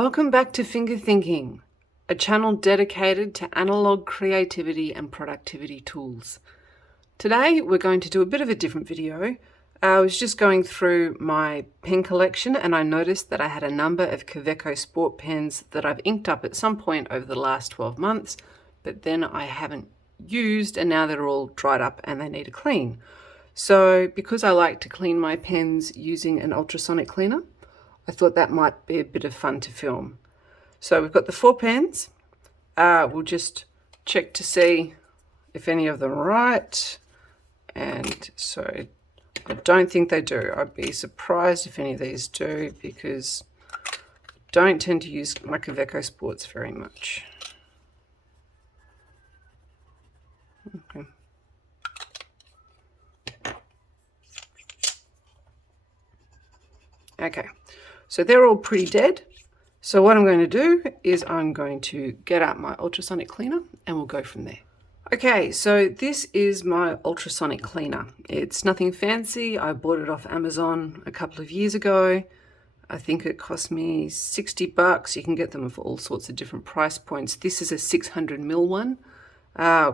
Welcome back to Finger Thinking, a channel dedicated to analog creativity and productivity tools. Today we're going to do a bit of a different video. I was just going through my pen collection and I noticed that I had a number of Kaweco Sport pens that I've inked up at some point over the last 12 months, but then I haven't used and now they're all dried up and they need a clean. So because I like to clean my pens using an ultrasonic cleaner, I thought that might be a bit of fun to film. So we've got the 4 pens. We'll just check to see if any of them are right. And so I don't think they do. I'd be surprised if any of these do because I don't tend to use my Kaweco Sports very much. Okay. Okay, so they're all pretty dead. So what I'm going to do is I'm going to get out my ultrasonic cleaner and we'll go from there. Okay, so this is my ultrasonic cleaner. It's nothing fancy. I bought it off Amazon a couple of years ago. I think it cost me 60 bucks. You can get them for all sorts of different price points. This is a 600ml one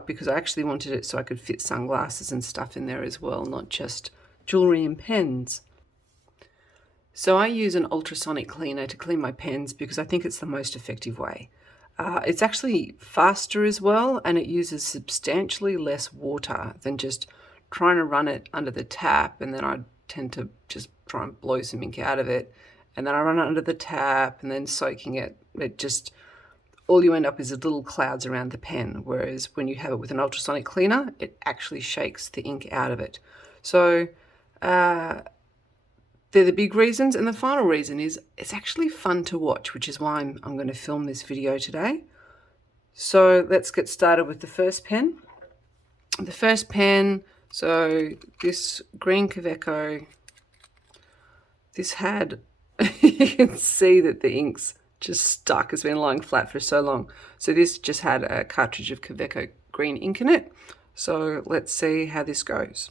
because I actually wanted it so I could fit sunglasses and stuff in there as well, not just jewelry and pens. So I use an ultrasonic cleaner to clean my pens because I think it's the most effective way. It's actually faster as well, and it uses substantially less water than just trying to run it under the tap, and then I tend to just try and blow some ink out of it, and then I run it under the tap and then soaking it. All you end up is little clouds around the pen, whereas when you have it with an ultrasonic cleaner, it actually shakes the ink out of it. So they're the big reasons, and the final reason is it's actually fun to watch, which is why I'm going to film this video today. So let's get started with the first pen. The first pen, so this green Kaweco, this had, you can see that the ink's just stuck, it's been lying flat for so long. So this just had a cartridge of Kaweco green ink in it. So let's see how this goes.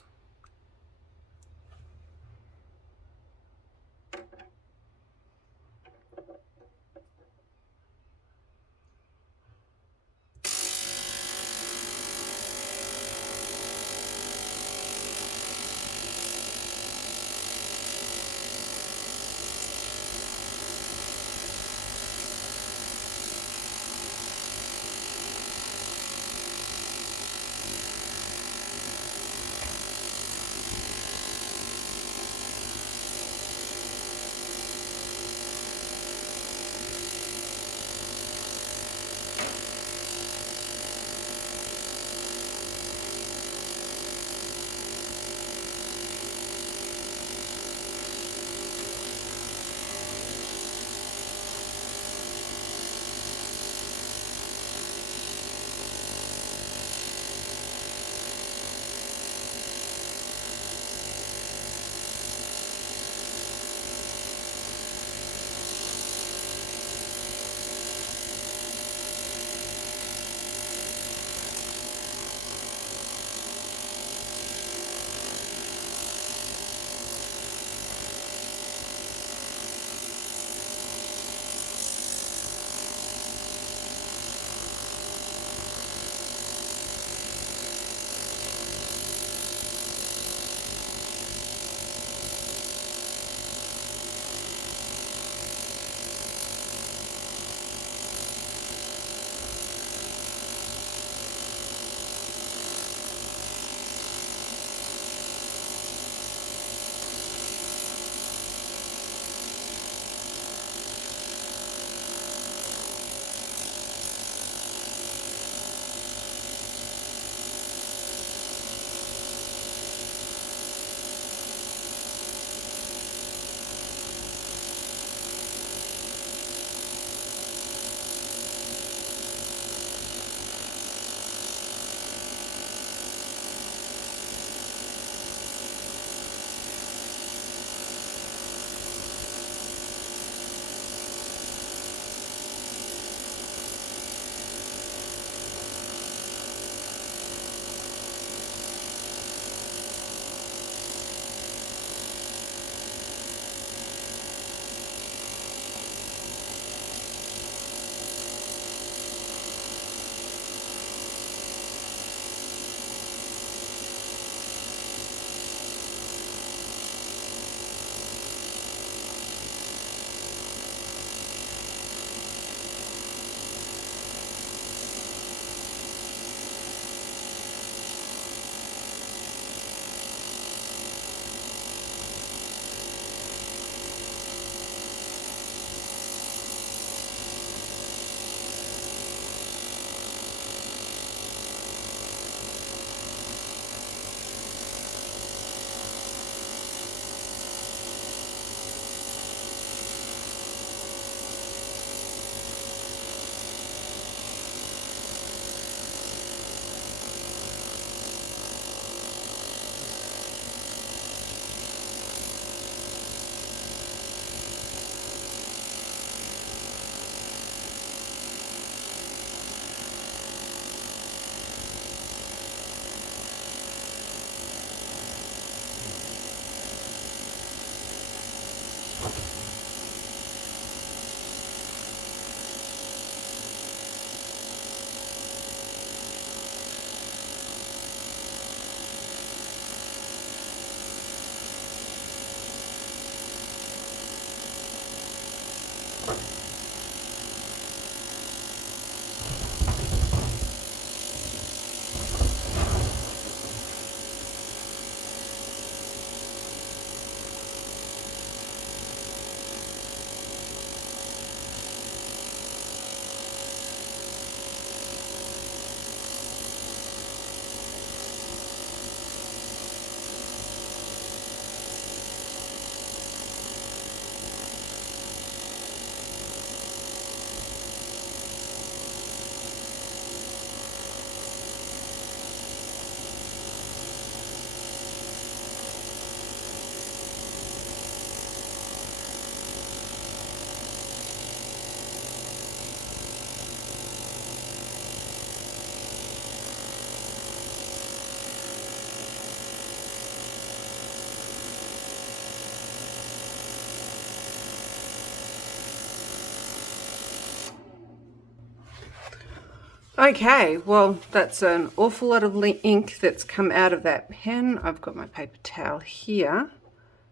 Okay, well, that's an awful lot of ink that's come out of that pen. I've got my paper towel here.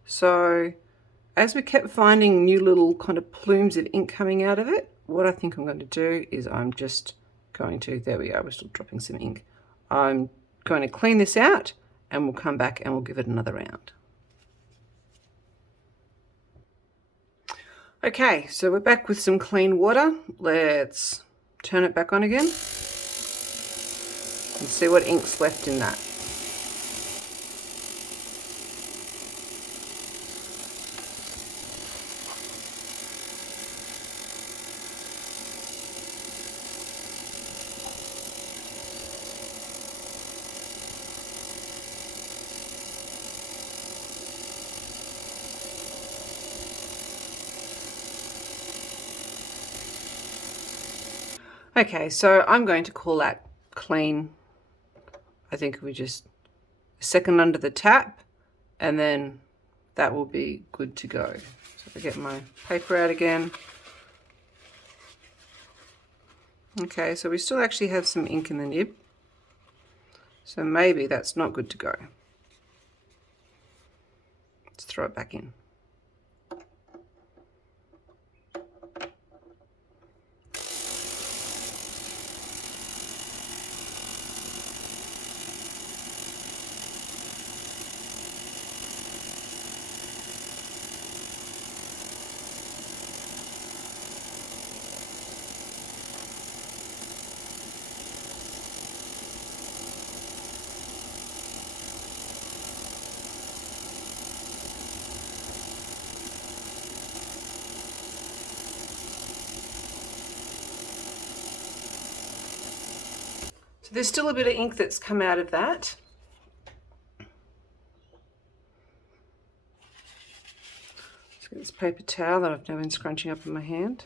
So as we kept finding new little kind of plumes of ink coming out of it, what I think I'm going to do is I'm just going to, there we go, we're still dropping some ink. I'm going to clean this out and we'll come back and we'll give it another round. Okay, so we're back with some clean water. Let's turn it back on again and see what ink's left in that. Okay, so I'm going to call that clean. I think we just a second under the tap and then that will be good to go. So I get my paper out again. Okay, so we still actually have some ink in the nib. So maybe that's not good to go. Let's throw it back in. So there's still a bit of ink that's come out of that. Let's get this paper towel that I've now been scrunching up in my hand.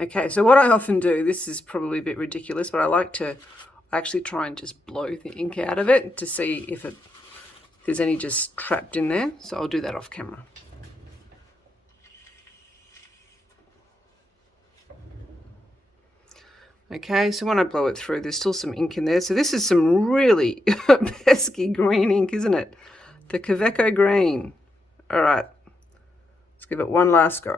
Okay, so what I often do, this is probably a bit ridiculous, but I like to actually try and just blow the ink out of it to see if there's any just trapped in there. So I'll do that off camera. Okay, so when I blow it through, there's still some ink in there. So this is some really pesky green ink, isn't it? The Kaweco green. All right, let's give it one last go.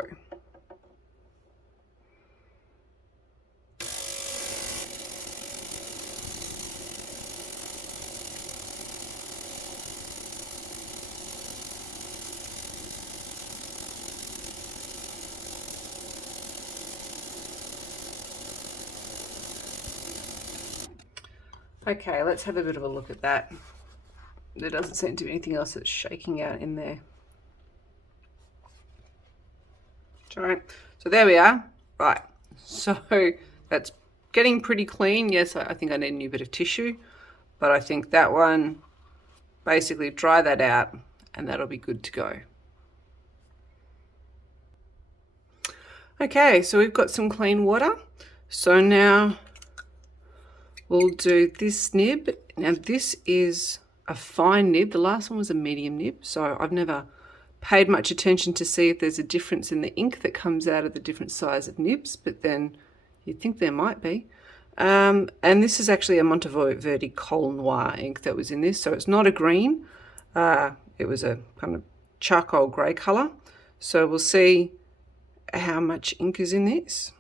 Okay, let's have a bit of a look at that. There doesn't seem to be anything else that's shaking out in there. All right, so there we are. Right, so that's getting pretty clean. Yes, I think I need a new bit of tissue, but I think that one, basically dry that out and that'll be good to go. Okay, so we've got some clean water. So now we'll do this nib. Now this is a fine nib. The last one was a medium nib, so I've never paid much attention to see if there's a difference in the ink that comes out of the different size of nibs, but then you'd think there might be. And this is actually a Monteverde Coal Noir ink that was in this, so it's not a green. It was a kind of charcoal grey colour. So we'll see how much ink is in this.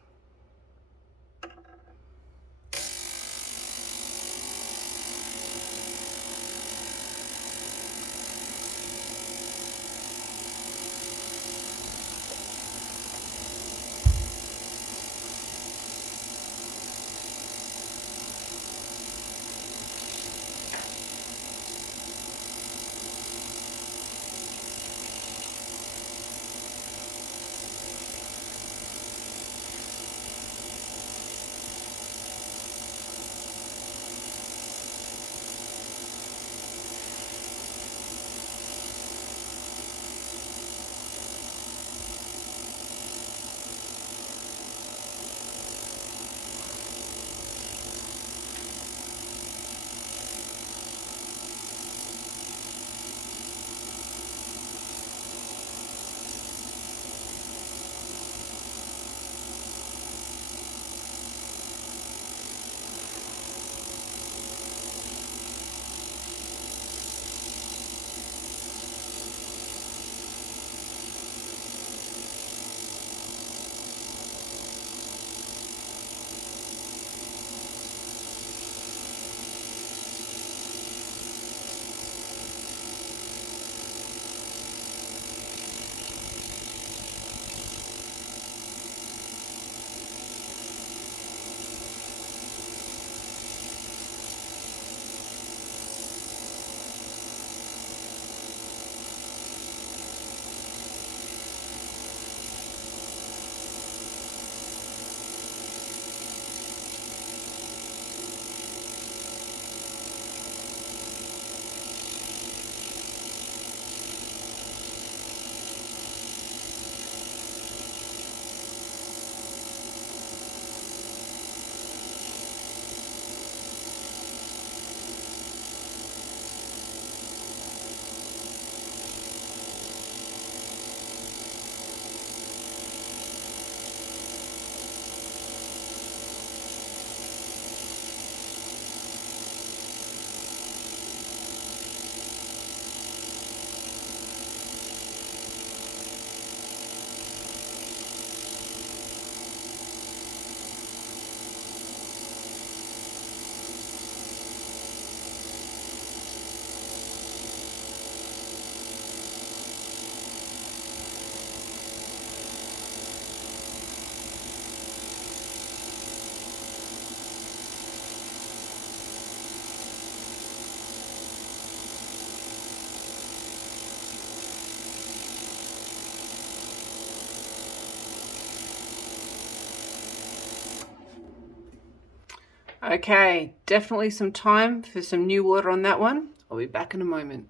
Okay, definitely some time for some new water on that one. I'll be back in a moment.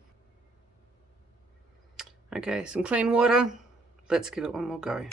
Okay, some clean water. Let's give it one more go.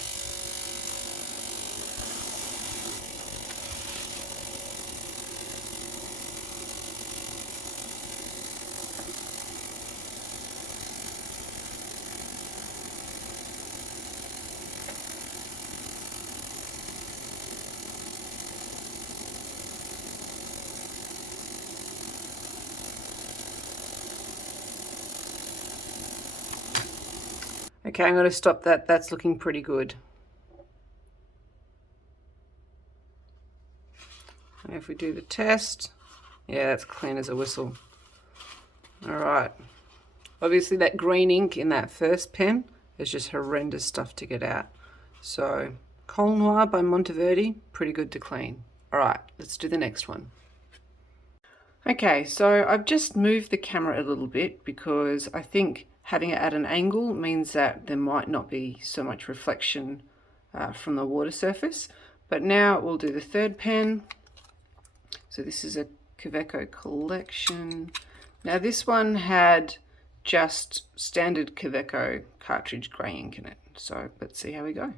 Okay, I'm going to stop that. That's looking pretty good. And if we do the test, yeah, that's clean as a whistle. All right. Obviously that green ink in that first pen is just horrendous stuff to get out. So Coal Noir by Monteverde, pretty good to clean. All right, let's do the next one. Okay, so I've just moved the camera a little bit because I think having it at an angle means that there might not be so much reflection from the water surface. But now we'll do the third pen. So this is a Kaweco collection. Now this one had just standard Kaweco cartridge grey ink in it. So let's see how we go.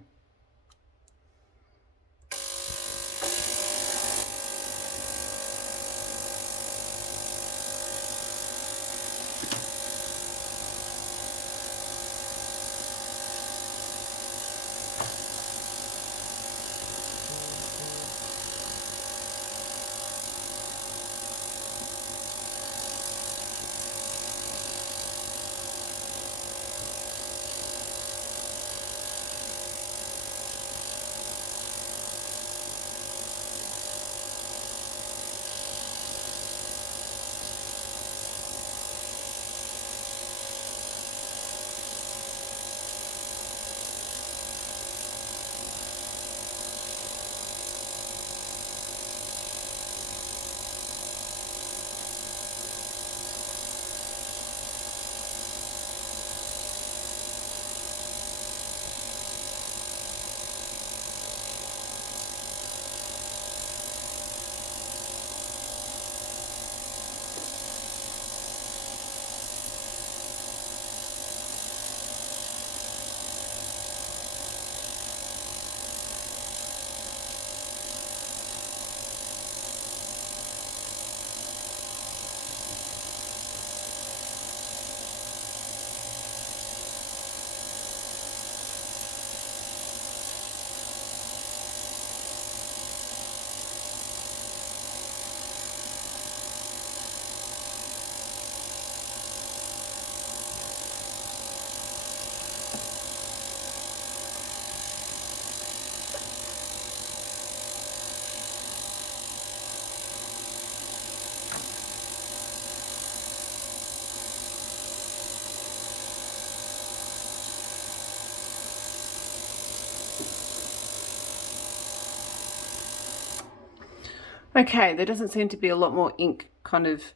Okay, there doesn't seem to be a lot more ink kind of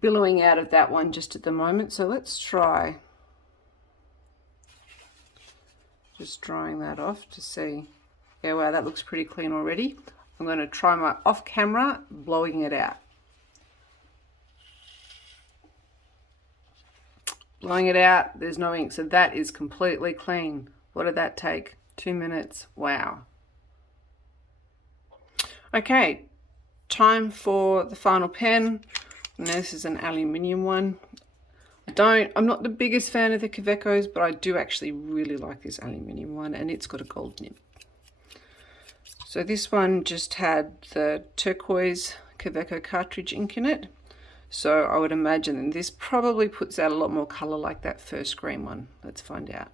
billowing out of that one just at the moment, so let's try just drying that off to see. Yeah, wow, that looks pretty clean already. I'm going to try my off camera blowing it out. Blowing it out, there's no ink, so that is completely clean. What did that take? 2 minutes. Wow. Okay, time for the final pen. Now this is an aluminium one. I'm not the biggest fan of the Kawecos, but I do actually really like this aluminium one, and it's got a gold nib. So this one just had the turquoise Kaweco cartridge ink in it. So I would imagine this probably puts out a lot more color like that first green one. Let's find out.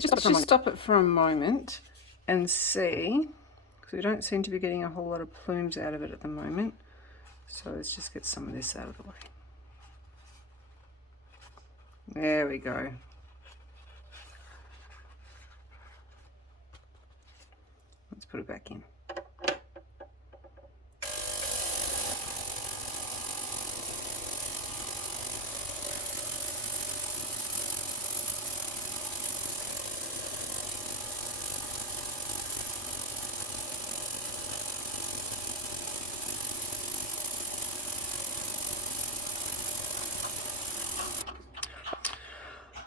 Let's just stop it for a moment and see, because we don't seem to be getting a whole lot of plumes out of it at the moment. So let's just get some of this out of the way. There we go. Let's put it back in.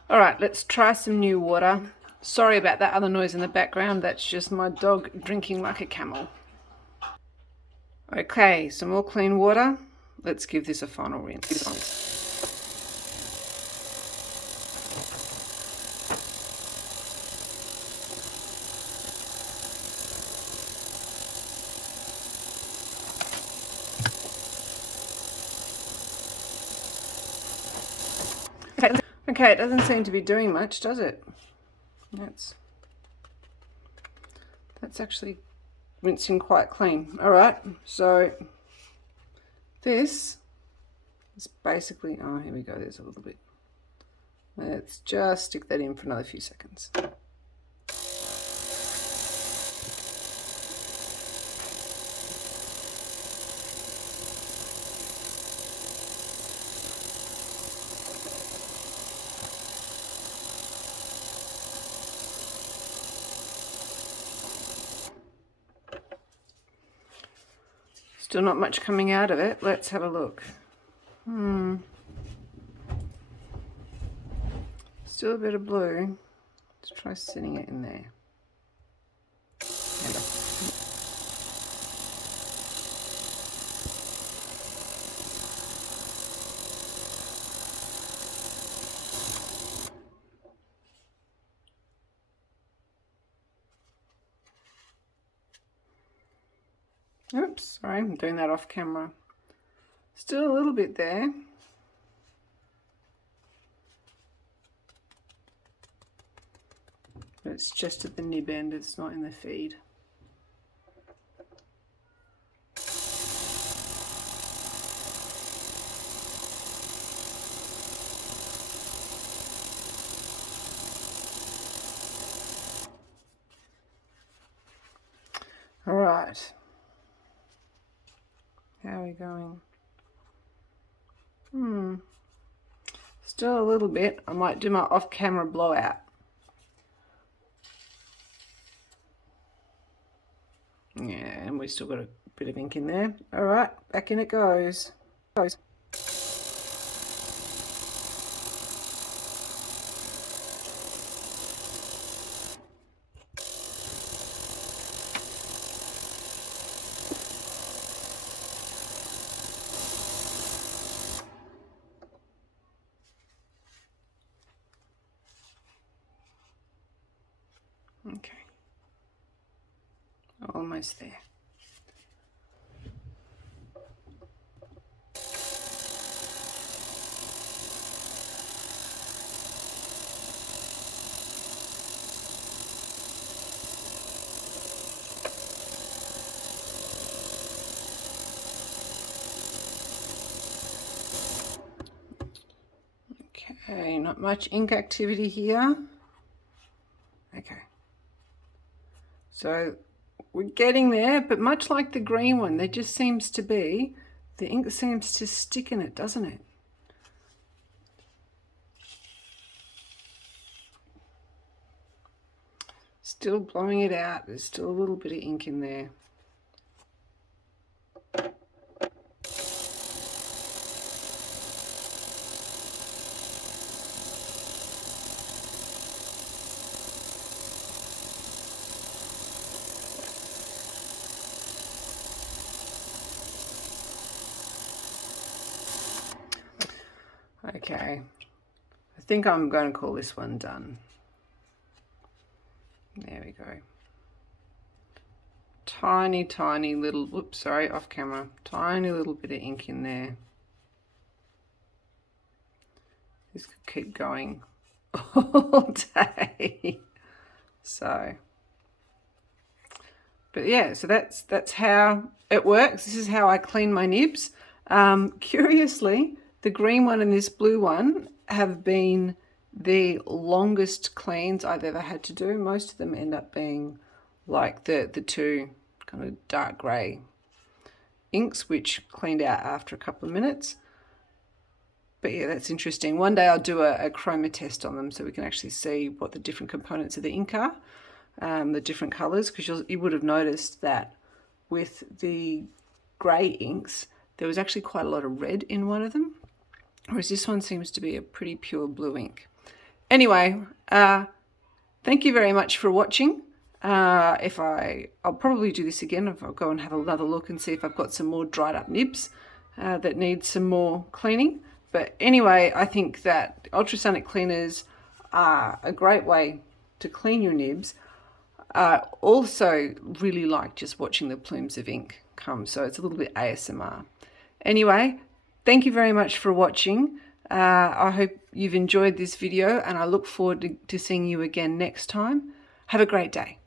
All right, let's try some new water. Sorry about that other noise in the background. That's just my dog drinking like a camel. Okay, some more clean water. Let's give this a final rinse. Okay, it doesn't seem to be doing much, does it? That's actually rinsing quite clean. All right, so this is basically, oh, here we go, there's a little bit. Let's just stick that in for another few seconds. Still not much coming out of it. Let's have a look. Still a bit of blue. Let's try sitting it in there. Oops, sorry, I'm doing that off camera. Still a little bit there. But it's just at the nib end, it's not in the feed. All right. How are we going? Still a little bit. I might do my off-camera blowout. Yeah, and we still got a bit of ink in there. All right, back in it goes. Okay, almost there. Okay, not much ink activity here. Okay. So we're getting there, but much like the green one, there just seems to be, the ink seems to stick in it, doesn't it? Still blowing it out, there's still a little bit of ink in there. Okay, I think I'm going to call this one done. There we go. Tiny, tiny little, whoops, sorry, off camera. Tiny little bit of ink in there. This could keep going all day. So, but yeah, so that's how it works. This is how I clean my nibs. Curiously, the green one and this blue one have been the longest cleans I've ever had to do. Most of them end up being like the two kind of dark grey inks, which cleaned out after a couple of minutes. But yeah, that's interesting. One day I'll do a chroma test on them so we can actually see what the different components of the ink are, the different colours, because you would have noticed that with the grey inks, there was actually quite a lot of red in one of them, whereas this one seems to be a pretty pure blue ink. Anyway, thank you very much for watching. I'll probably do this again. I'll go and have another look and see if I've got some more dried up nibs that need some more cleaning. But anyway, I think that ultrasonic cleaners are a great way to clean your nibs. Also really like just watching the plumes of ink come, so it's a little bit ASMR. Anyway, thank you very much for watching. I hope you've enjoyed this video, and I look forward to seeing you again next time. Have a great day.